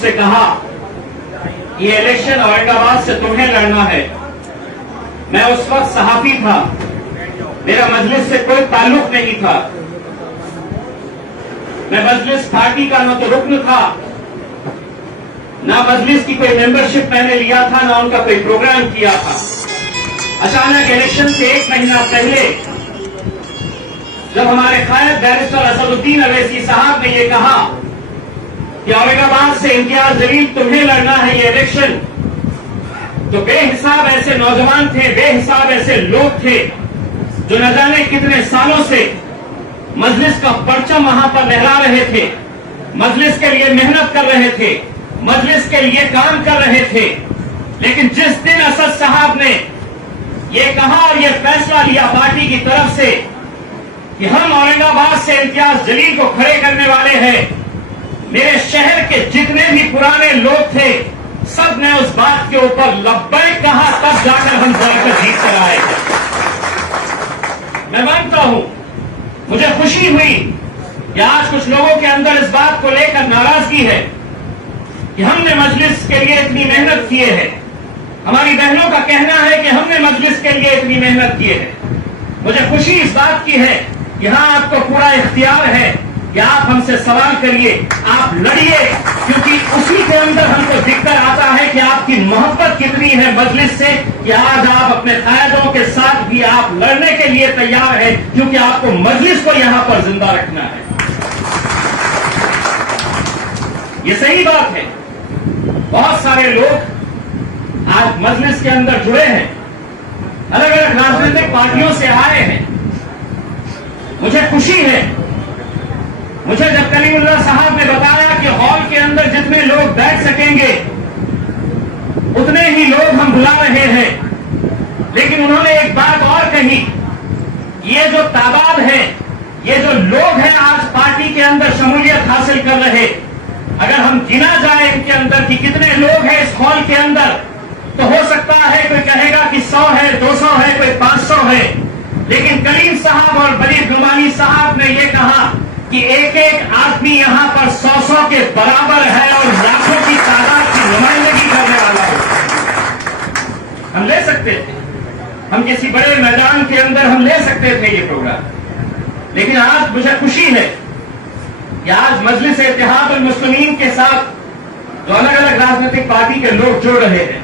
سے کہا یہ الیکشن اورنگ آباد سے تمہیں لڑنا ہے. میں اس وقت صحافی تھا, میرا مجلس سے کوئی تعلق نہیں تھا. میں مجلس پارٹی کا نہ تو رکن تھا, نہ مجلس کی کوئی ممبرشپ میں نے لیا تھا, نہ ان کا کوئی پروگرام کیا تھا. اچانک الیکشن سے ایک مہینہ پہلے جب ہمارے قائد بیرسٹر اسد الدین اویسی صاحب نے یہ کہا کہ اورنگ آباد سے امتیاز جلیل تمہیں لڑنا ہے یہ الیکشن, تو بے حساب ایسے نوجوان تھے, بے حساب ایسے لوگ تھے جو نہ جانے کتنے سالوں سے مجلس کا پرچم وہاں پر لہرا رہے تھے, مجلس کے لیے محنت کر رہے تھے, مجلس کے لیے کام کر رہے تھے. لیکن جس دن اسد صاحب نے یہ کہا اور یہ فیصلہ لیا پارٹی کی طرف سے کہ ہم اورنگ آباد سے امتیاز جلیل کو کھڑے کرنے والے ہیں, میرے شہر کے جتنے بھی پرانے لوگ تھے سب نے اس بات کے اوپر لبیک کہا, تب جا کر ہم دوڑ کر جیت کر آئے. میں مانتا ہوں, مجھے خوشی ہوئی کہ آج کچھ لوگوں کے اندر اس بات کو لے کر ناراضگی ہے کہ ہم نے مجلس کے لیے اتنی محنت کیے ہے. ہماری بہنوں کا کہنا ہے کہ ہم نے مجلس کے لیے اتنی محنت کیے ہے. مجھے خوشی اس بات کی ہے کہ ہاں آپ کو پورا اختیار ہے کہ آپ ہم سے سوال کریے, آپ لڑیے, کیونکہ اسی کے اندر ہم کو دکھ کر آتا ہے کہ آپ کی محبت کتنی ہے مجلس سے کہ آج آپ اپنے قائدوں کے ساتھ بھی آپ لڑنے کے لیے تیار ہیں, کیونکہ آپ کو مجلس کو یہاں پر زندہ رکھنا ہے. یہ صحیح بات ہے. بہت سارے لوگ آج مجلس کے اندر جڑے ہیں, الگ الگ راجنیتک پارٹیوں سے آئے ہیں. مجھے خوشی ہے, مجھے جب کلیم اللہ صاحب نے بتایا کہ ہال کے اندر جتنے لوگ بیٹھ سکیں گے اتنے ہی لوگ ہم بلا رہے ہیں, لیکن انہوں نے ایک بات اور کہی, یہ جو تعداد ہے, یہ جو لوگ ہیں آج پارٹی کے اندر شمولیت حاصل کر رہے, اگر ہم گنا جائیں ان کے اندر کہ کتنے لوگ ہیں اس ہال کے اندر, تو ہو سکتا ہے کوئی کہے گا کہ 100 ہے, 200 ہے, کوئی 500 ہے. لیکن کلیم صاحب اور بلیر نعمانی صاحب نے یہ کہا کہ ایک ایک آدمی یہاں پر 100 کے برابر ہے اور لاکھوں کی تعداد کی نمائندگی کرنے والا ہے. ہم لے سکتے تھے, ہم کسی بڑے میدان کے اندر ہم لے سکتے تھے یہ پروگرام, لیکن آج مجھے خوشی ہے کہ آج مجلس اتحاد المسلمین کے ساتھ جو الگ الگ راجنیتک پارٹی کے لوگ جڑ رہے ہیں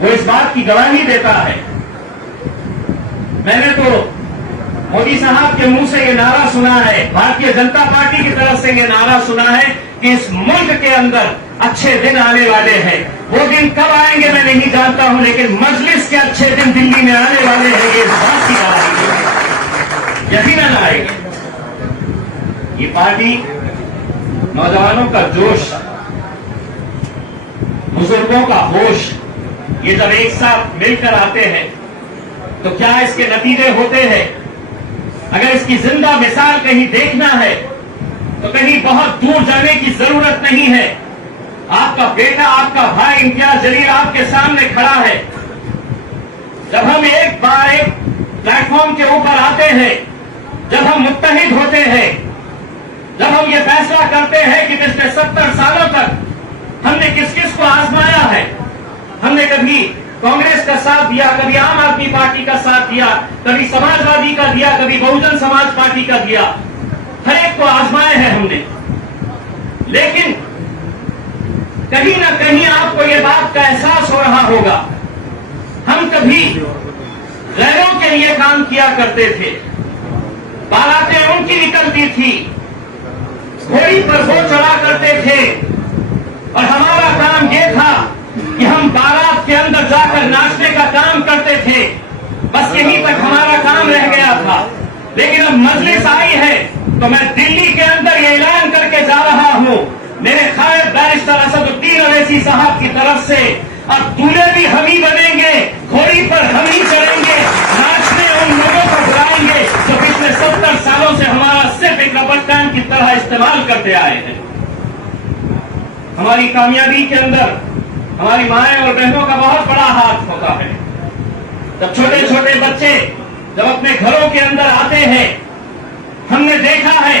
وہ اس بات کی گواہی دیتا ہے. میں نے تو مودی صاحب کے منہ سے یہ نعرہ سنا ہے, بھارتیہ جنتا پارٹی کی طرف سے یہ نعرہ سنا ہے کہ اس ملک کے اندر اچھے دن آنے والے ہیں. وہ دن کب آئیں گے میں نہیں جانتا ہوں, لیکن مجلس کے اچھے دن دلی میں آنے والے ہیں, یہ اس بات کی گواہی یقیناً آئے گی. یہ پارٹی نوجوانوں کا جوش, بزرگوں کا ہوش, یہ جب ایک ساتھ مل کر آتے ہیں تو کیا اس کے نتیجے ہوتے ہیں. اگر اس کی زندہ مثال کہیں دیکھنا ہے تو کہیں بہت دور جانے کی ضرورت نہیں ہے. آپ کا بیٹا, آپ کا بھائی امتیاز جلیل آپ کے سامنے کھڑا ہے. جب ہم ایک بار ایک پلیٹ فارم کے اوپر آتے ہیں, جب ہم متحد ہوتے ہیں, جب ہم یہ فیصلہ کرتے ہیں کہ پچھلے 70 سالوں تک ہم نے کس کس کو آزمایا ہے, ہم نے کبھی کانگریس کا ساتھ دیا, کبھی عام آدمی پارٹی کا ساتھ دیا, کبھی سماجوادی کا دیا, کبھی بہوجن سماج پارٹی کا دیا, ہر ایک کو آزمائے ہیں ہم نے. لیکن کہیں نہ کہیں آپ کو یہ بات کا احساس ہو رہا ہوگا, ہم کبھی غیروں کے لیے کام کیا کرتے تھے, باراتیں ان کی نکلتی تھی, گھوڑی پر وہ چڑھا کرتے تھے, اور ہمارا کام یہ تھا کہ ہم بارات کے اندر جا کر ناچنے کا کام کرتے تھے. بس یہیں تک ہمارا کام رہ گیا تھا. لیکن اب مجلس آئی ہے تو میں دلی کے اندر یہ اعلان کر کے جا رہا ہوں, میرے قائد بیرسٹر اسد الدین اویسی صاحب کی طرف سے, اب دولہے بھی ہم ہی بنیں گے, گھوڑی پر ہم ہی چڑھیں گے, ناچنے ان لوگوں کو بلائیں گے جو پچھلے 70 سالوں سے ہمارا صرف ایک ربڑ بینڈ کی طرح استعمال کرتے آئے ہیں. ہماری کامیابی کے اندر ہماری مائیں اور بہنوں کا بہت بڑا ہاتھ ہوتا ہے. جب چھوٹے چھوٹے بچے جب اپنے گھروں کے اندر آتے ہیں, ہم نے دیکھا ہے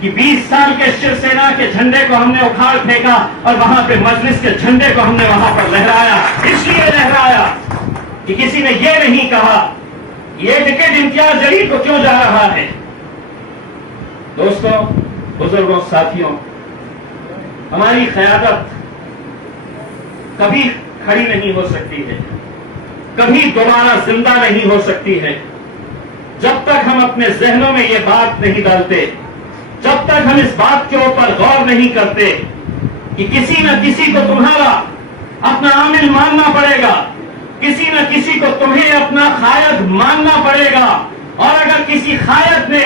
کہ 20 سال کے شیو سینا کے جھنڈے کو ہم نے اکھاڑ پھینکا اور وہاں پہ مجلس کے جھنڈے کو ہم نے وہاں پر لہرایا. اس لیے لہرایا کہ کسی نے یہ نہیں کہا یہ ٹکٹ امتیاز جلیل کو کیوں جا رہا ہے. دوستوں، بزرگوں، ساتھیوں، ہماری قیادت کبھی کھڑی نہیں ہو سکتی ہے، کبھی دوبارہ زندہ نہیں ہو سکتی ہے جب تک ہم اپنے ذہنوں میں یہ بات نہیں ڈالتے، جب تک ہم اس بات کے اوپر غور نہیں کرتے کہ کسی نہ کسی کو تمہارا اپنا عامل ماننا پڑے گا، کسی نہ کسی کو تمہیں اپنا قائد ماننا پڑے گا. اور اگر کسی قائد نے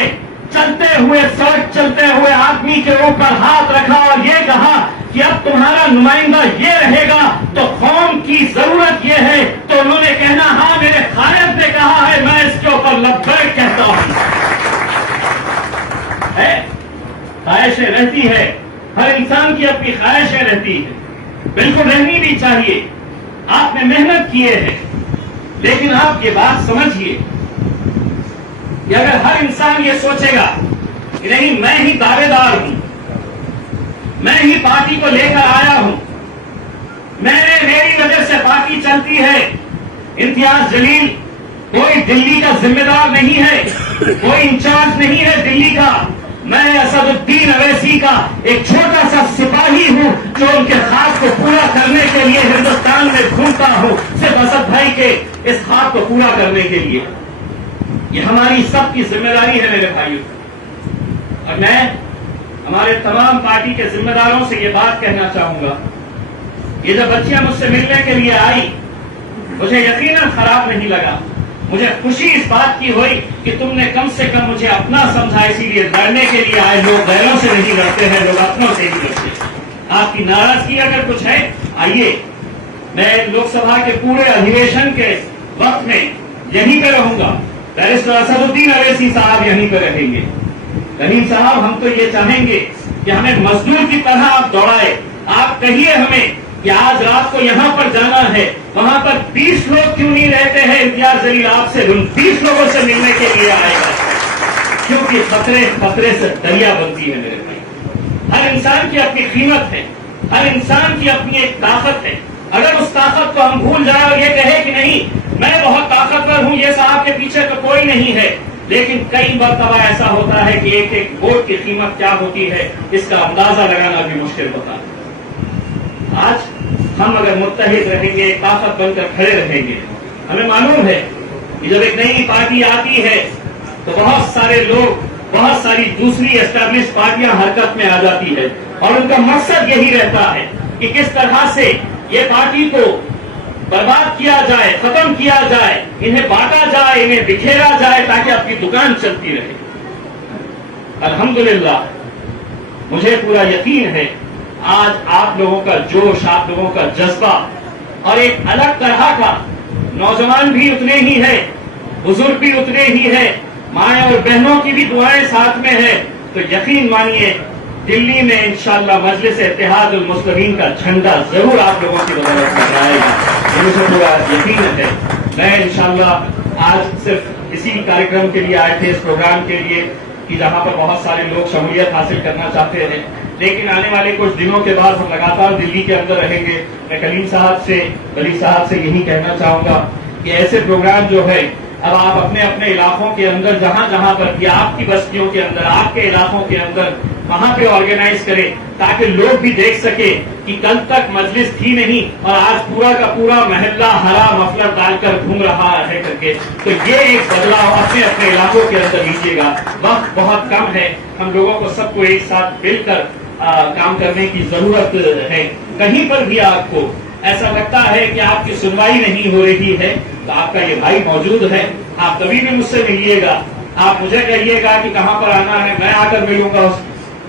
چلتے ہوئے سڑک چلتے ہوئے آدمی کے اوپر ہاتھ رکھا اور یہ کہا کہ اب تمہارا نمائندہ یہ رہے گا تو قوم کی ضرورت یہ ہے، تو انہوں نے کہنا ہاں میرے قائد نے کہا ہے، میں اس کے اوپر لبیک کہتا ہوں. خواہشیں رہتی ہے، ہر انسان کی اپنی خواہشیں رہتی ہے، بالکل رہنی بھی چاہیے. آپ نے محنت کیے ہیں، لیکن آپ یہ بات سمجھیے کہ اگر ہر انسان یہ سوچے گا کہ نہیں میں ہی دعوے دار ہوں، میں ہی پارٹی کو لے کر آیا ہوں، میری وجہ سے پارٹی چلتی ہے، امتیاز جلیل کوئی دلی کا ذمہ دار نہیں ہے، کوئی انچارج نہیں ہے دلی کا، میں اسد الدین اویسی کا ایک چھوٹا سا سپاہی ہوں جو ان کے خواب کو پورا کرنے کے لیے ہندوستان میں گھومتا ہوں، صرف اسد بھائی کے اس خواب کو پورا کرنے کے لیے. یہ ہماری سب کی ذمہ داری ہے میرے بھائیوں. اور میں ہمارے تمام پارٹی کے ذمہ داروں سے یہ بات کہنا چاہوں گا، یہ جب بچیاں مجھ سے ملنے کے لیے آئی مجھے یقیناً خراب نہیں لگا، مجھے خوشی اس بات کی ہوئی کہ تم نے کم سے کم مجھے اپنا سمجھا، اسی لیے لڑنے کے لیے آئے. لوگ غیروں سے نہیں لڑتے ہیں، لوگ اپنوں سے ہی لڑتے ہیں. آپ کی ناراضگی اگر کچھ ہے آئیے، میں لوک سبھا کے پورے ادھیویشن کے وقت میں یہیں پہ رہوں گا. بیرسٹر اسد الدین اویسی صاحب یہیں پہ رہیں گے. رحیم صاحب ہم تو یہ چاہیں گے کہ ہمیں مزدور کی طرح آپ دوڑائے. آپ کہیے ہمیں کہ آج رات کو یہاں پر جانا ہے، وہاں پر 20 لوگ کیوں نہیں رہتے ہیں؟ امتیاز جلیل آپ سے 20 لوگوں سے ملنے کے لیے آئے گا، کیونکہ خطرے خطرے سے دریا بنتی ہے میرے بھائی. ہر انسان کی اپنی قیمت ہے، ہر انسان کی اپنی ایک طاقت ہے. اگر اس طاقت کو ہم بھول جائیں اور یہ کہے کہ نہیں میں بہت طاقتور ہوں، یہ صاحب کے پیچھے تو کوئی نہیں ہے، لیکن کئی مرتبہ ایسا ہوتا ہے کہ ایک ایک ووٹ کی قیمت کیا ہوتی ہے اس کا اندازہ لگانا بھی مشکل ہوتا ہے. آج ہم اگر متحد رہیں گے، طاقت بن کر کھڑے رہیں گے، ہمیں معلوم ہے کہ جب ایک نئی پارٹی آتی ہے تو بہت سارے لوگ، بہت ساری دوسری اسٹیبلش پارٹیاں حرکت میں آ جاتی ہے، اور ان کا مقصد یہی رہتا ہے کہ کس طرح سے یہ پارٹی کو برباد کیا جائے، ختم کیا جائے، انہیں بانٹا جائے، انہیں بکھیرا جائے تاکہ آپ کی دکان چلتی رہے. الحمدللہ مجھے پورا یقین ہے آج آپ لوگوں کا جوش، آپ لوگوں کا جذبہ اور ایک الگ طرح کا، نوجوان بھی اتنے ہی ہے، بزرگ بھی اتنے ہی ہے، مائیں اور بہنوں کی بھی دعائیں ساتھ میں ہے، تو یقین مانیے دلی میں انشاءاللہ مجلس اتحاد المسلمین کا جھنڈا ضرور آپ لوگوں کی بدولت میں آئے گا، یہ مجھے پورا یقین ہے. میں انشاءاللہ آج صرف اسی کارکرم کے لیے آئے تھے، اس پروگرام کے لیے کہ جہاں پر بہت سارے لوگ شمولیت حاصل کرنا چاہتے ہیں، لیکن آنے والے کچھ دنوں کے بعد ہم لگاتار دلی کے اندر رہیں گے. میں کلیم صاحب سے، ولی صاحب سے یہی کہنا چاہوں گا کہ ایسے پروگرام جو ہے اب آپ اپنے اپنے علاقوں کے اندر جہاں جہاں پر بھی آپ کی بستیوں کے اندر، آپ کے علاقوں کے اندر وہاں پہ آرگنائز کریں تاکہ لوگ بھی دیکھ سکے کہ کل تک مجلس تھی نہیں اور آج پورا کا پورا محلہ ہرا مفلر ڈال کر گھوم رہا ہے کر کے. تو یہ ایک بدلاؤ اپنے اپنے علاقوں کے اندر لیجیے گا. وقت بہت کم ہے، ہم لوگوں کو سب کو ایک ساتھ مل کر کام کرنے کی ضرورت ہے. کہیں پر بھی آپ کو ایسا لگتا ہے کہ آپ کی سنوائی نہیں ہو رہی ہے تو آپ کا یہ بھائی موجود ہے، آپ کبھی بھی مجھ سے ملیے گا. آپ مجھے کہیے گا کہ کہاں پر آنا ہے، میں آ کر ملوں گا،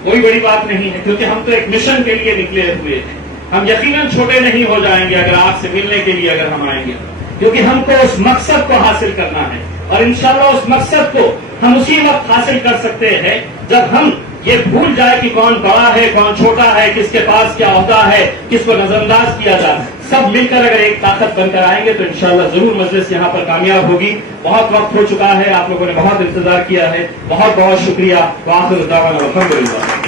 کوئی بڑی بات نہیں ہے، کیونکہ ہم تو ایک مشن کے لیے نکلے ہوئے ہیں. ہم یقیناً چھوٹے نہیں ہو جائیں گے اگر آپ سے ملنے کے لیے اگر ہم آئیں گے، کیونکہ ہم کو اس مقصد کو حاصل کرنا ہے. اور انشاءاللہ اس مقصد کو ہم اسی وقت حاصل کر سکتے ہیں جب ہم یہ بھول جائے کہ کون بڑا ہے کون چھوٹا ہے, کس کے پاس کیا عہدہ ہے, کس کو نظر انداز کیا جائے. سب مل کر اگر ایک طاقت بن کر آئیں گے تو انشاءاللہ ضرور مجلس یہاں پر کامیاب ہوگی. بہت وقت ہو چکا ہے, آپ لوگوں نے بہت انتظار کیا ہے, بہت بہت شکریہ. وآخر دعوانا الحمدللہ.